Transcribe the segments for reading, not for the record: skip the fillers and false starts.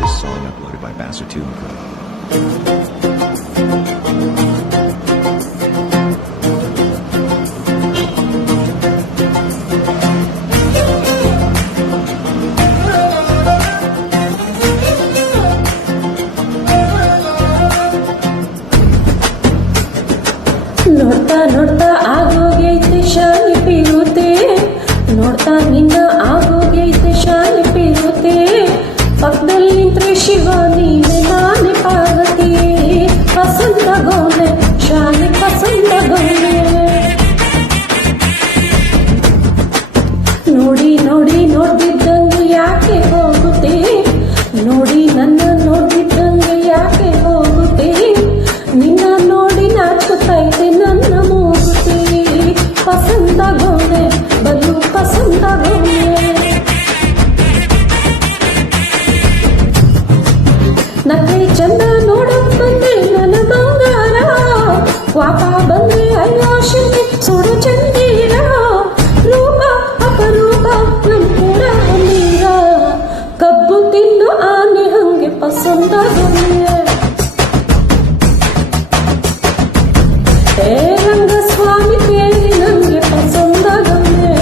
This song uploaded by Bassatune Pro. ನೋಡ್ತಾ ನೋಡ್ತಾ ಆಗೋಗೈತೆ ಶಾಲೆ ಪೀರುತ್ತೆ, ನೋಡ್ತಾ ನಿನ್ನ ಆಗೋಗೈತೆ ಶಾಲೆ ಪೀರುತ್ತೆ. ಪಕ್ಕದಲ್ಲಿ ನಿಂತ್ರೆ ಶಿವ ನೀನೆ ನಾನೇ ಪಾರ್ವತಿ, ಪಸಂದ ಗೋನೆ ಶಾಲೆ ಪಸಂದ ಗೋನೆ. ನೋಡಿ ನೋಡಿ ನೋಡ್ದಿದ್ದಂಗೆ ಯಾಕೆ ಹೋಗುತ್ತೆ, ನೋಡಿ ನನ್ನ ನೋಡ್ದಿದ್ದಂಗೆ ಯಾಕೆ ಹೋಗುತ್ತೆ. ನಿನ್ನ ನೋಡಿ ನಾಚುತ್ತಾ ಇದೆ ನನ್ನ ಮೂಗುತಿ, ಪಸಂದ ಗೋನೆ ಬಲು ಪಸಂದ ಗೋನೆ. ನನ್ನೆ ಚಂದ ನೋಡಕ್ ಬಂದೆ ನನ್ನ ಬಂಗಾರ, ವಾಪ ಬಂದ್ರೆ ಅಯ್ಯಾಶೆ ಸುಡು ಚಂದೀರ. ರೂಪ ಅಪರೂಪ ನನ್ ಕೂಡ ಹಂದೀರ, ಕಬ್ಬು ತಿನ್ನು ಆನೆ ಹಂಗೆ ಪಸಂದ ಗೋನೆ. ರಂಗಸ್ವಾಮಿ ಕೇಳಿ ನಂಗೆ ಪಸಂದ ಗೋನೆ.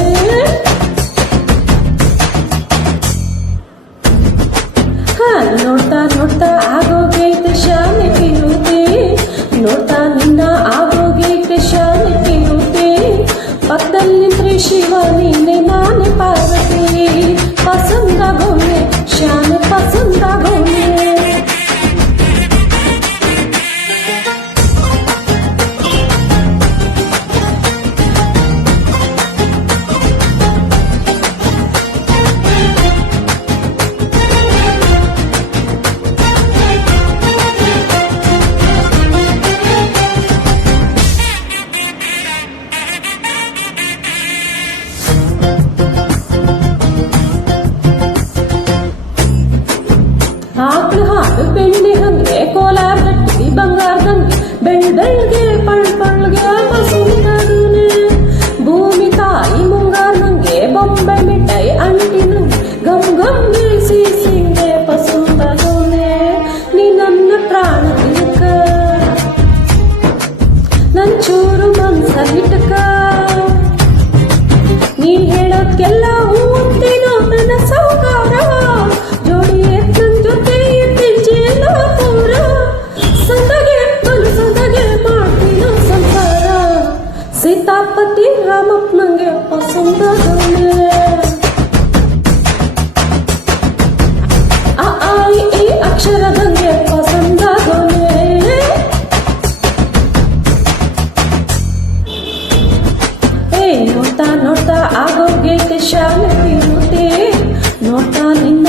ನೋಡ್ತಾ ನೋಡ್ತಾ ಆಗೋಗೈತೆ ಶಾಲೆ ಪೀರುತ್ತೆ, ನೋಡ್ತಾ ನಿನ್ನ ಆಗೋಗೈತೆ ಶಾಲೆ ಪೀರುತ್ತೆ. ಪಕ್ಕದಲ್ಲಿ ನಿಂತ್ರೆ ಶಿವ ನೀನೆ ನಾನೇ ಪಾರ್ವತಿ, ಪಸಂದ ಗೋನೆ ಶಾಲೆ ಪಸಂದ ಗೋನೆ. ಆಕಳು ಹಾಲು ಬೆಣ್ಣೆ ಹಂಗೆ, ಕೋಲಾರ ಗಟ್ಟಿ ಬಂಗಾರದಂಗೆ, ಬೆಳ್ದಳ್ಗೆ ಪಳ್ಪಳ್ಗೆ ಪಸಂದನೆ. ಭೂಮಿ ತಾಯಿ ಮುಂಗಾರ್ನಂಗೆ, ಬೊಂಬೆ ಮಿಠಾಯಿ ಅಂಟಿನಂಗೆ, ಗಮ್ ಗಮ್ ಸಿಂಗೆ ಪಸಂದನೆ. ನೀ ನನ್ನ ಪ್ರಾಣ ತಿನ್ಕ, ನನ್ ಚೂರು ಮನ್ಸಲ್ಲಿಟ್ಕ. ನೀ ಹೇಳೋದ್ಕೆಲ್ಲ ಹೂಂತೇನೋ ನನ್ನ ಸೌಕಾರ, ಜೋಡಿ ನನ್ ಜೊತೆ ಎತ್ತಿಂಚೇನೋ ಪೂರ. ಸಂದಗೆ ಬಲು ಸಂದಗೆ ಮಾಡ್ತೀನೋ ಸಂಸಾರ, ಸೀತಾಪತಿ ರಾಮಪ್ಪನಂಗೆ ಪಸಂದ ಗೋನೆ. ಆ ಈ ಅಕ್ಷರದಂಗೆ ಪಸಂದ ಗೋನೆ. ನೋಡ್ತಾ ನೋಡ್ತಾ ಆಗೋಗೈತೆ ಶಾಲೆ ಪೀರುತ್ತೆ, ನೋಡ್ತಾ ನಿನ್ನ